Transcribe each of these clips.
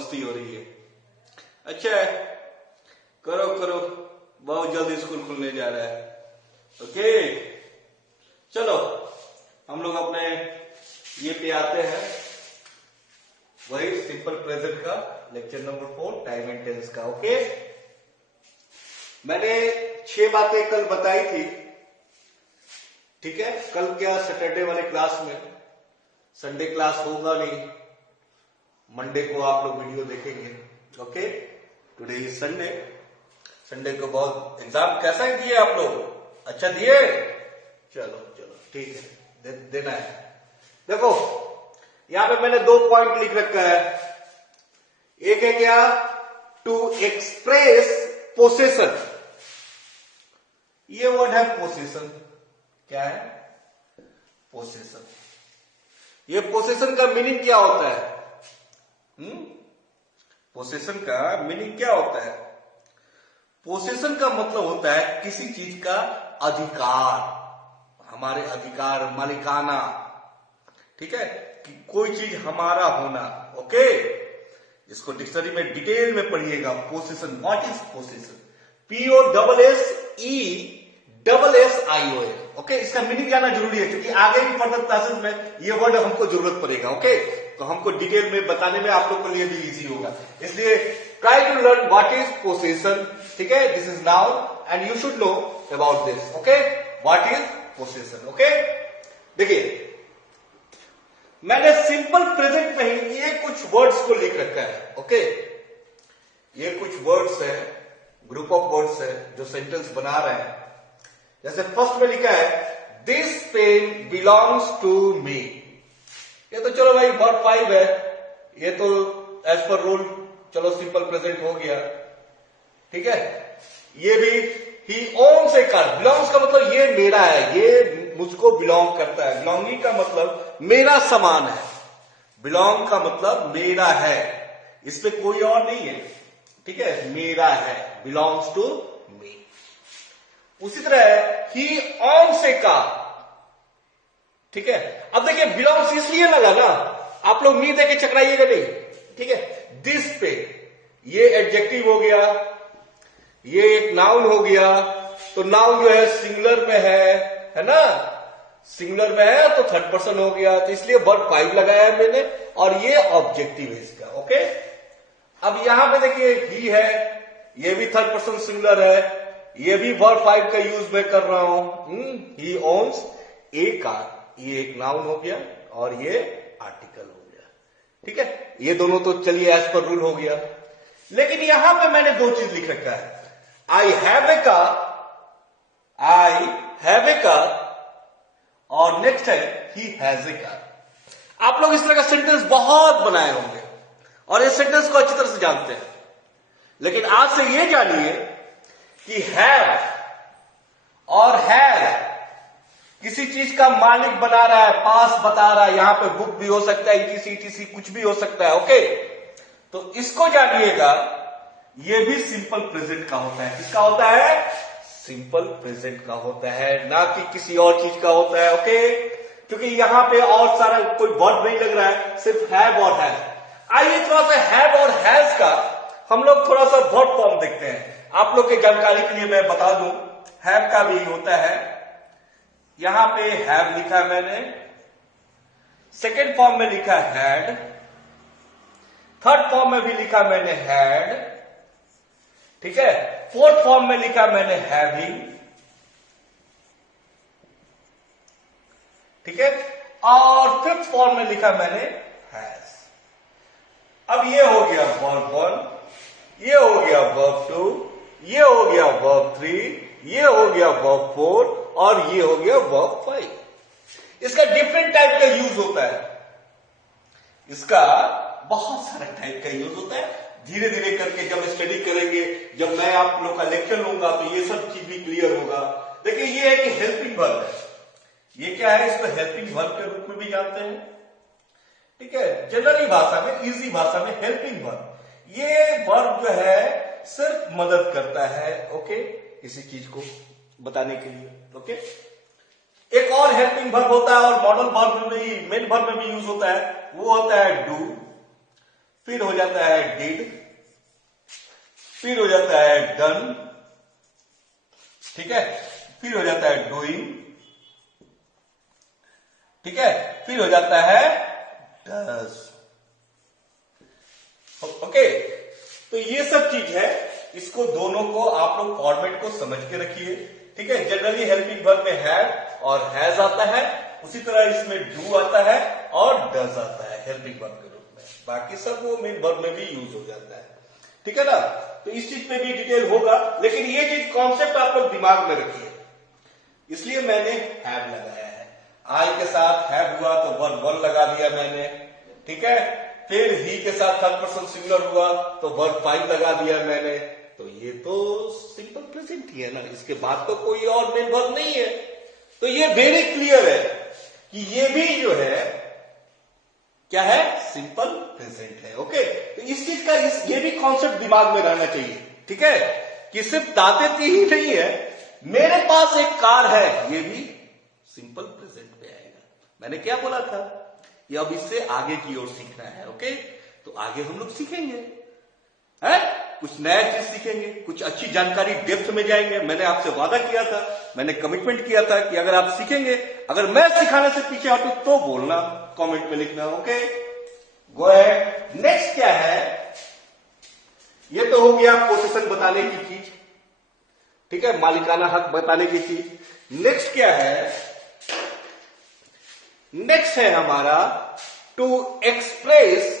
मस्ती हो रही है। अच्छा है, करो करो, बहुत जल्दी स्कूल खुलने जा रहा है। ओके चलो हम लोग अपने ये पे आते हैं, वही सिंपल प्रेजेंट का lecture number 4 time and tense का। ओके मैंने 6 बातें कल बताई थी, ठीक है। कल क्या सैटरडे वाले क्लास में, संडे क्लास होगा नहीं, मंडे को आप लोग वीडियो देखेंगे। Okay today is Sunday, Sunday को बहुत एग्जाम कैसा ही दिए आप लोग, अच्छा दिए, चलो चलो ठीक है, देना है। देखो यहां पे मैंने 2 पॉइंट लिख रखा है। एक है क्या, टू एक्सप्रेस पोसेशन, ये वर्ड है पोसेशन। क्या है पोसेशन, ये पोसेशन का मीनिंग क्या होता है? पोसेशन का मीनिंग क्या होता है? पोसेशन का मतलब होता है किसी चीज का अधिकार, हमारे अधिकार, मालिकाना, ठीक है, कि कोई चीज हमारा होना। ओके इसको डिक्शनरी में डिटेल में पढ़िएगा। Possession, what is possession? POSSESSION। Okay इसका मीनिंग जानना जरूरी है, क्योंकि आगे भी फर्दर क्लासेस में ये वर्ड हमको जरूरत पड़ेगा। ओके तो हमको डिटेल में बताने में आप लोग के लिए भी इजी होगा, इसलिए try to learn what is possession. ठीक है, this is noun and you should know about this. Okay what is possession. Okay देखिए मैंने सिंपल प्रेजेंट में ही ये कुछ वर्ड्स को लिख रखा है। ओके ये कुछ वर्ड्स है, ग्रुप ऑफ वर्ड्स है जो सेंटेंस बना रहे हैं। जैसे फर्स्ट में लिखा है this pen belongs to me, ये तो चलो भाई वर्ब 5 है, ये तो एज पर रूल चलो सिंपल प्रेजेंट हो गया, ठीक है। ये भी ही ओन्स ए कार, बिलोंग्स का मतलब ये मेरा है, ये मुझको बिलोंग करता है। बिलोंगिंग का मतलब मेरा समान है, बिलोंग का मतलब मेरा है, इसमें कोई और नहीं है, ठीक है, मेरा है, बिलोंग्स टू मी। उसी तरह ही ओन्स ए कार, ठीक है। अब देखिए बिलोंग्स इसलिए लगा ना, आप लोग मी देके चकराइएगा नहीं, ठीक है। दिस पे ये एडजेक्टिव हो गया, ये एक नाउन हो गया, तो नाउन जो है सिंगुलर में है ना, सिंगुलर में है तो थर्ड पर्सन हो गया, तो इसलिए वर्ब 5 लगाया है मैंने, और ये ऑब्जेक्टिव है इसका। ओके अब यहां पे देखिए ही है, ये भी थर्ड पर्सन सिंगुलर है, ये भी वर्ब 5 का यूज मैं कर रहा हूं। ही ओन्स ए कार, ये एक नाउन हो गया और ये आर्टिकल हो गया, ठीक है। ये दोनों तो चलिए एज पर रूल हो गया, लेकिन यहां पे मैंने 2 चीज लिख रखा है। I have a car, I have a car, और नेक्स्ट है ही हैज ए कार। आप लोग इस तरह का सेंटेंस बहुत बनाए होंगे और इस सेंटेंस को अच्छी तरह से जानते हैं, लेकिन आज से ये जानिए कि हैव और हैज किसी चीज का मालिक बना रहा है, पास बता रहा है, यहां पे बुक भी हो सकता है, ETC ETC कुछ भी हो सकता है। ओके तो इसको जानिएगा, ये भी सिंपल प्रेजेंट का होता है। किसका होता है? सिंपल प्रेजेंट का होता है, ना कि किसी और चीज का होता है। ओके क्योंकि यहां पे और सारा कोई वर्ड नहीं लग रहा है, सिर्फ हैव और हैज। आइए थोड़ा सा हैव और हैज का हम लोग थोड़ा सा वर्ड फॉर्म देखते हैं। आप लोग की जानकारी के लिए मैं बता दूं, हैव का भी होता है, यहां पे हैव लिखा है मैंने, सेकेंड फॉर्म में लिखा हैड, थर्ड फॉर्म में भी लिखा मैंने हैड, ठीक है, फोर्थ फॉर्म में लिखा मैंने हैविंग, ठीक है, और फिफ्थ फॉर्म में लिखा मैंने हैज। अब ये हो गया वर्ब 1, ये हो गया वर्ब 2, ये हो गया वर्ब 3, ये हो गया वर्ब 4, और ये हो गया वर्ब 5। इसका डिफरेंट टाइप का यूज होता है, इसका बहुत सारा टाइप का यूज होता है। धीरे धीरे करके जब स्टडी करेंगे, जब मैं आप लोग का लेक्चर लूंगा, तो ये सब चीज भी क्लियर होगा। देखिए ये है कि हेल्पिंग वर्ब है, ये क्या है, इसको हेल्पिंग वर्ब के रूप में भी जानते हैं, ठीक है। जनरली भाषा में, इजी भाषा में हेल्पिंग वर्ब, ये वर्ब जो है सिर्फ मदद करता है, ओके, किसी चीज को बताने के लिए। ओके एक और हेल्पिंग वर्ब होता है और मॉडल वर्ब में भी, मेन वर्ब में भी यूज होता है, वो होता है डू। फिर हो जाता है डिड, फिर हो जाता है डन, ठीक है, फिर हो जाता है डूइंग, ठीक है, फिर हो जाता है डज। ओके, तो ये सब चीज है, इसको दोनों को आप लोग फॉर्मेट को समझ के रखिए, ठीक है। जनरली हेल्पिंग वर्ब में हैव और हैज आता है, उसी तरह इसमें डू आता है और डज आता है हेल्पिंग वर्ब के रूप में, बाकी सब वो मेन वर्ब में भी यूज हो जाता है, ठीक है ना। तो इस चीज पे भी डिटेल होगा, लेकिन ये चीज कॉन्सेप्ट आप लोग दिमाग में रखिए, इसलिए मैंने हैव लगाया है। आई के साथ हैव हुआ तो वर्ब वन लगा दिया मैंने, ठीक है। फिर ही के साथ थर्ड पर्सन सिंगुलर हुआ तो वर्ब फाइव लगा दिया मैंने। तो ये तो सिंपल प्रेजेंट ही है ना, इसके बाद तो कोई और मेन वर्ब नहीं है। तो ये वेरी क्लियर है कि ये भी जो है क्या है, सिंपल प्रेजेंट है। ओके, तो इस चीज का ये भी कॉन्सेप्ट दिमाग में रहना चाहिए, ठीक है, कि सिर्फ दादेती ही नहीं है, मेरे पास एक कार है, ये भी सिंपल प्रेजेंट पे आएगा। मैंने क्या बोला था, ये अब इससे आगे की ओर सीखना है। ओके, तो आगे हम लोग सीखेंगे, है कुछ नया चीज सीखेंगे, कुछ अच्छी जानकारी डेप्थ में जाएंगे। मैंने आपसे वादा किया था, मैंने कमिटमेंट किया था कि अगर आप सीखेंगे, अगर मैं सिखाने से पीछे हटूं तो बोलना, कमेंट में लिखना। Okay, go ahead. नेक्स्ट क्या है, ये तो हो गया पोजीशन बताने की चीज, ठीक है, मालिकाना हक बताने की चीज। नेक्स्ट क्या है, नेक्स्ट है हमारा to express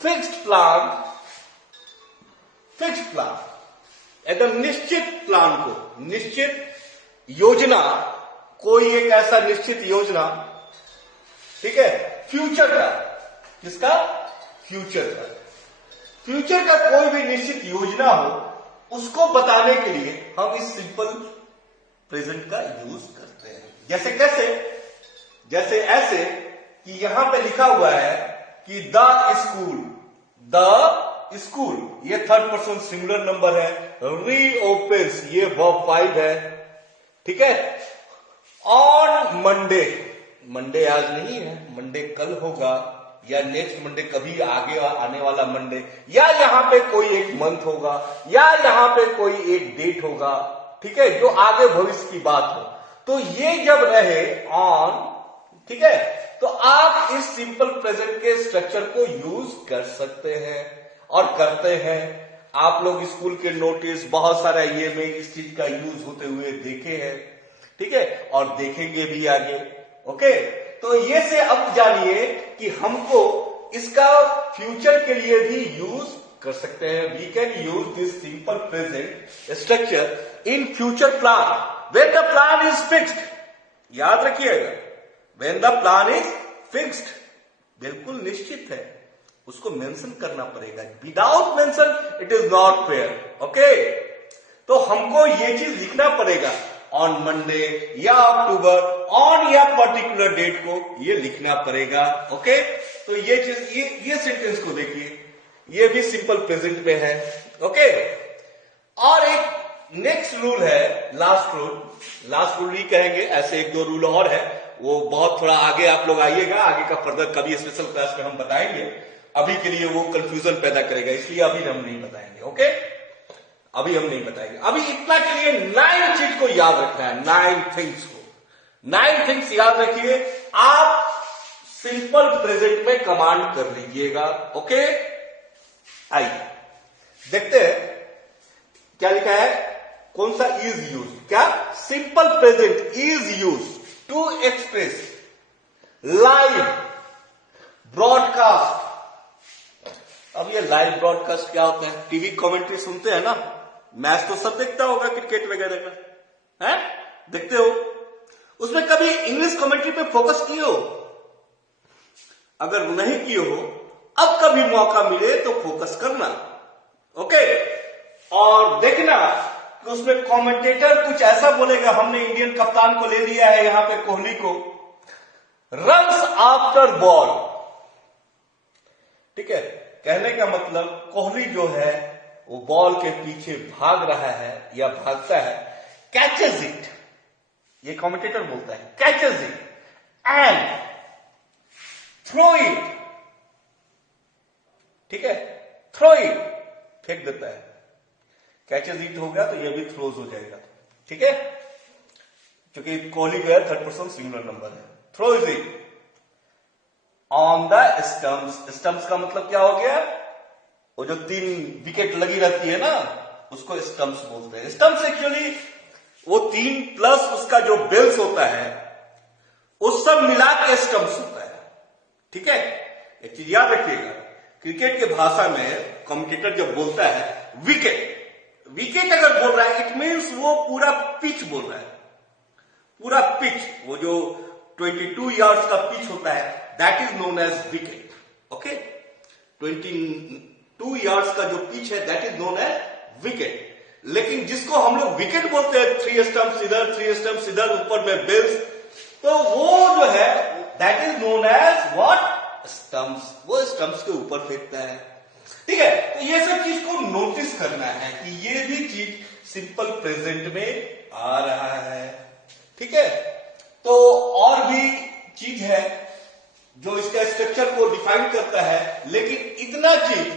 fixed plan, fixed plan, एकदम निश्चित प्लान को, निश्चित योजना, कोई एक ऐसा निश्चित योजना, ठीक है, फ्यूचर का, किसका, फ्यूचर का, फ्यूचर का कोई भी निश्चित योजना हो, उसको बताने के लिए हम इस सिंपल प्रेजेंट का यूज करते हैं। जैसे कैसे, जैसे ऐसे कि यहां पे लिखा हुआ है कि द स्कूल, द स्कूल, ये थर्ड पर्सन सिंगुलर नंबर है, रीओपन्स, ये वर्ब फाइव है, ठीक है। ऑन मंडे, मंडे आज नहीं है, मंडे कल होगा, या नेक्स्ट मंडे कभी आगे आने वाला मंडे, या यहां पे कोई एक मंथ होगा, या यहां पे कोई एक डेट होगा, ठीक है, जो आगे भविष्य की बात हो। तो ये जब रहे ऑन, ठीक है, तो आप इस सिंपल प्रेजेंट के स्ट्रक्चर को यूज कर सकते हैं और करते हैं। आप लोग स्कूल के नोटिस बहुत सारा ये में इस चीज का यूज होते हुए देखे हैं, ठीक है, और देखेंगे भी आगे। ओके, तो ये से अब जानिए कि हमको इसका फ्यूचर के लिए भी यूज कर सकते हैं। We can use this simple present structure in future plan when the plan is fixed. याद रखिएगा, when the plan is fixed, बिल्कुल निश्चित है, उसको मेंशन करना पड़ेगा। Without mention it is not fair. Okay, तो हमको ये चीज लिखना पड़ेगा, ऑन मंडे या अक्टूबर, ऑन या पर्टिकुलर डेट को ये लिखना पड़ेगा। ओके, तो ये चीज, ये सेंटेंस को देखिए, ये भी सिंपल प्रेजेंट में है। ओके, और एक नेक्स्ट रूल है, लास्ट रूल, लास्ट रूल ही कहेंगे, ऐसे एक दो रूल और है, वो बहुत थोड़ा आगे आप लोग आइएगा, आगे का फर्दर कभी स्पेशल क्लास में हम बताएंगे, अभी के लिए वो कंफ्यूजन पैदा करेगा, इसलिए अभी हम नहीं बताएंगे। ओके, अभी हम नहीं बताएंगे, अभी इतना के लिए 9 चीज को याद रखना है, 9 थिंग्स को, 9 थिंग्स याद रखिए, आप सिंपल प्रेजेंट में कमांड कर लीजिएगा। ओके, आइए देखते हैं क्या लिखा है, कौन सा इज यूज, क्या simple present is use to express live broadcast. अब ये लाइव ब्रॉडकास्ट क्या होता है, टीवी कमेंट्री सुनते हैं ना, मैच तो सब देखता होगा, क्रिकेट वगैरह का, है देखते हो, उसमें कभी इंग्लिश कमेंट्री पे फोकस किए हो? अगर नहीं किए हो, अब कभी मौका मिले तो फोकस करना। ओके, और देखना कि उसमें कमेंटेटर कुछ ऐसा बोलेगा, हमने इंडियन कप्तान को ले लिया है यहां पे, कोहली को, रन्स आफ्टर बॉल, ठीक है, कहने का मतलब कोहली जो है वो बॉल के पीछे भाग रहा है या भागता है, कैचेज इट, ये कमेंटेटर बोलता है, catches it and throw it ठीक है, थ्रो इट, फेंक देता है। कैचेज इट हो गया तो ये भी थ्रोज हो जाएगा, ठीक है, क्योंकि कोहली जो है थर्ड पर्सन सिंगुलर नंबर है। Throws it on the stumps. Stumps का मतलब क्या हो गया, वो जो 3 विकेट लगी रहती है ना, उसको स्टंप्स बोलते हैं। स्टंप्स एक्चुअली वो 3 प्लस उसका जो बेल्स होता है, वो सब मिला के स्टंप्स होता है, ठीक है। एक चीज याद रखिएगा, क्रिकेट के भाषा में कमेंटेटर जब बोलता है विकेट, विकेट अगर बोल रहा है, इट मीन्स वो पूरा पिच बोल रहा है, पूरा पिच, वो जो 22 यार्ड्स का पिच होता है, that is known as wicket, okay. 22 yards का जो पिच है, that is known as wicket. लेकिन जिसको हम लोग विकेट बोलते हैं, 3 स्टंप्स इधर, 3 स्टंप्स इधर, ऊपर में बेल्स, तो वो जो है that is known as what, stumps. वो स्टंप्स के ऊपर फेंकता है, ठीक है। तो ये सब चीज को नोटिस करना है कि ये भी चीज सिंपल प्रेजेंट में आ रहा है, ठीक है। तो और भी चीज है जो इसका स्ट्रक्चर को डिफाइन करता है, लेकिन इतना चीज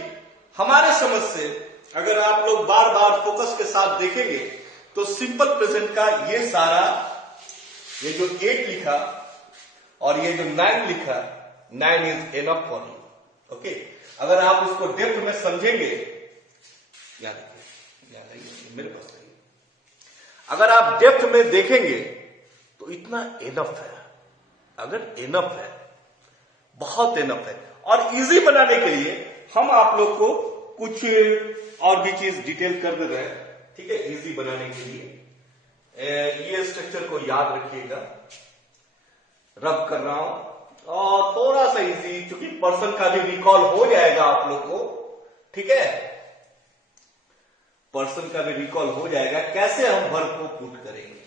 हमारे समझ से अगर आप लोग बार बार फोकस के साथ देखेंगे तो सिंपल प्रेजेंट का ये सारा, ये जो 8 लिखा और ये जो 9 लिखा, 9 is enough for you, okay. अगर आप उसको डेप्थ में समझेंगे, याद रखिए मेरे पास नहीं, अगर आप डेप्थ में देखेंगे तो इतना एनफ है। अगर एनफ है, बहुत एनफ है। और इजी बनाने के लिए हम आप लोग को कुछ और भी चीज डिटेल कर दे रहे हैं, ठीक है, इजी बनाने के लिए। ये स्ट्रक्चर को याद रखिएगा, रब कर रहा हूं, और थोड़ा सा इजी, क्योंकि पर्सन का भी रिकॉल हो जाएगा आप लोग को, ठीक है, पर्सन का भी रिकॉल हो जाएगा कैसे हम वर्ब को पुट करेंगे।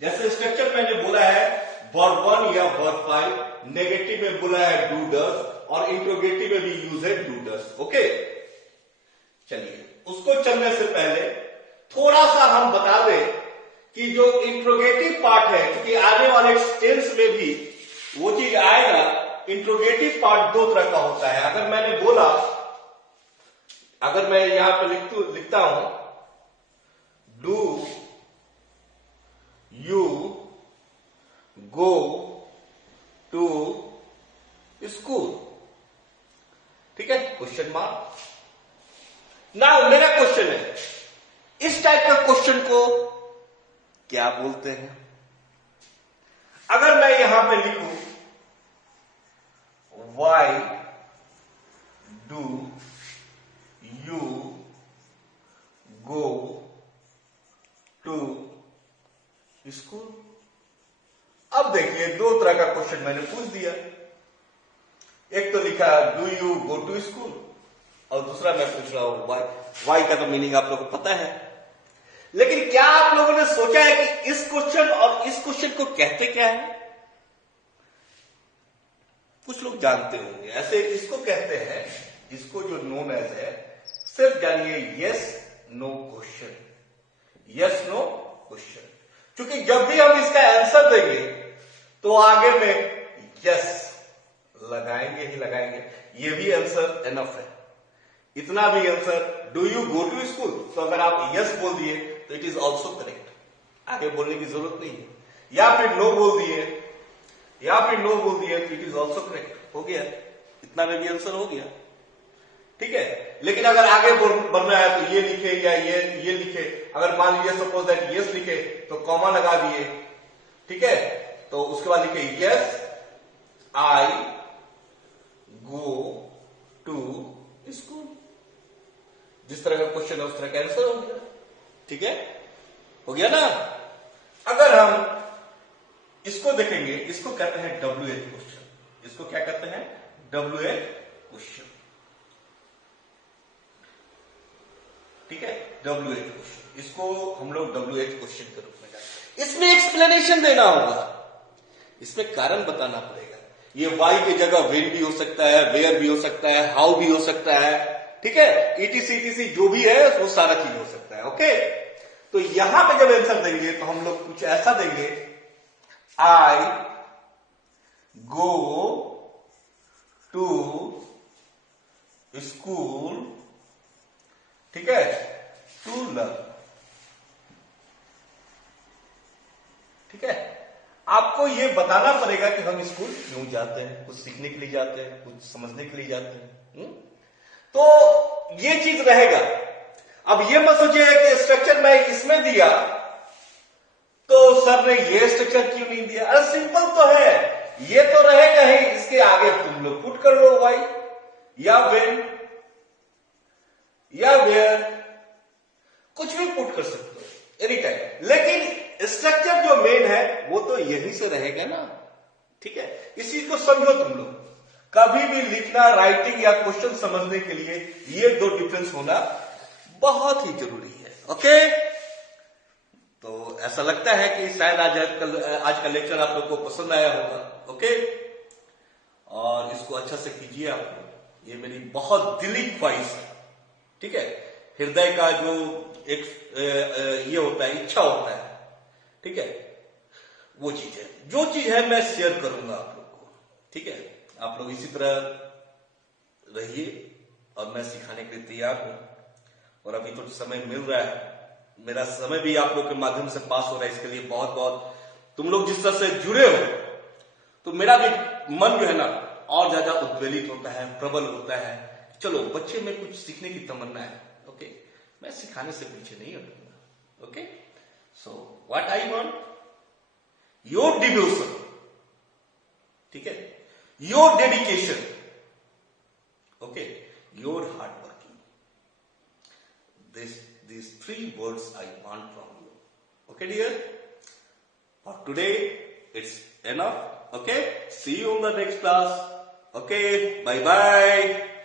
जैसे स्ट्रक्चर मैंने बोला है वर्ब 1 या वर्ब 5, नेगेटिव में बोला है डू डज, और इंट्रोगेटिव में भी यूज है डू डज, ओके। चलिए उसको चलने से पहले थोड़ा सा हम बता दें कि जो इंट्रोगेटिव पार्ट है, क्योंकि आने वाले टेंस में भी वो चीज आएगा। इंट्रोगेटिव पार्ट 2 तरह का होता है। अगर मैंने बोला, अगर मैं यहां पर लिखता हूं do you go to school, ठीक है, क्वेश्चन मार्क। ना मेरा क्वेश्चन है, इस टाइप का क्वेश्चन को क्या बोलते हैं? अगर मैं यहां पे लिखूं why do you go to school, अब देखिए 2 तरह का क्वेश्चन मैंने पूछ दिया। एक तो लिखा do you go to school, और दूसरा मैं पूछ रहा हूं वाई। वाई का तो मीनिंग आप लोगों को पता है, लेकिन क्या आप लोगों ने सोचा है कि इस क्वेश्चन और इस क्वेश्चन को कहते क्या है? कुछ लोग जानते होंगे, ऐसे इसको कहते हैं, इसको जो नोन एज है, सिर्फ जानिए yes no question, yes no question. क्योंकि जब भी हम इसका आंसर देंगे तो आगे में यस लगाएंगे ही लगाएंगे। ये भी आंसर एनफ है, इतना भी answer. Do you go to school, तो अगर आप यस बोल दिए तो इट इज ऑल्सो करेक्ट, आगे बोलने की जरूरत नहीं है। या फिर नो बोल दिए, या फिर नो बोल दिए तो इट इज ऑल्सो करेक्ट, हो गया, इतना में भी आंसर हो गया, ठीक है। लेकिन अगर आगे बढ़ना है तो ये लिखे या ये लिखे। अगर मान लीजिए सपोज दैट यस लिखे तो कॉमा लगा दिए, ठीक है, तो उसके बाद लिखे yes I go to school. जिस तरह का क्वेश्चन है उस तरह का आंसर हो गया, ठीक है, हो गया ना। अगर हम इसको देखेंगे, इसको कहते हैं WH क्वेश्चन। इसको क्या कहते हैं? WH क्वेश्चन, ठीक है, WH क्वेश्चन। इसको हम लोग WH क्वेश्चन के रूप में जानते हैं। इसमें एक्सप्लेनेशन देना होगा, इसमें कारण बताना पड़ेगा। ये वाई की जगह वेन भी हो सकता है, वेयर भी हो सकता है, हाउ भी हो सकता है, ठीक है, ETC जो भी है वो सारा चीज हो सकता है, ओके। तो यहां पे जब आंसर देंगे तो हम लोग कुछ ऐसा देंगे, आई go to school, ठीक है, to learn, ठीक है। आपको ये बताना पड़ेगा कि हम स्कूल क्यों जाते हैं, कुछ सीखने के लिए जाते हैं, कुछ समझने के लिए जाते हैं। तो ये चीज रहेगा। अब ये मत सोचिए कि स्ट्रक्चर मैं इसमें दिया तो सर ने ये स्ट्रक्चर क्यों नहीं दिया। अरे सिंपल तो है, ये तो रहेगा ही, इसके आगे तुम लोग पुट कर लो वाई या वेन या वेयर, कुछ भी पुट कर सकते हो एनी टाइम, लेकिन स्ट्रक्चर जो मेन है वो तो यहीं से रहेगा ना, ठीक है। इस चीज को समझो तुम लोग। कभी भी लिखना, राइटिंग या क्वेश्चन समझने के लिए ये दो डिफरेंस होना बहुत ही जरूरी है। ओके, तो ऐसा लगता है कि शायद आज का लेक्चर आप लोग को पसंद आया होगा। ओके, और इसको अच्छा से कीजिए आप लोग, ये मेरी बहुत दिली ख्वाहिश है, ठीक है। हृदय का जो एक ये होता है, इच्छा होता है, ठीक है, वो चीज है। जो चीज है मैं शेयर करूंगा आप लोग को, ठीक है। आप लोग इसी तरह रहिए और मैं सिखाने के लिए तैयार हूं। और अभी तो समय मिल रहा है, मेरा समय भी आप लोग के माध्यम से पास हो रहा है, इसके लिए बहुत बहुत तुम लोग जिस तरह से जुड़े हो तो मेरा भी मन जो है ना और ज्यादा उद्वेलित होता है, प्रबल होता है। चलो, बच्चे में कुछ सीखने की तमन्ना है। ओके, मैं सिखाने से पीछे नहीं हटूंगा। Okay, so what I want, your devotion, ठीक है, your dedication, okay, your hard working. These three words I want from you. Okay, dear? For today, it's enough. Okay? See you in the next class. Okay? Bye-bye.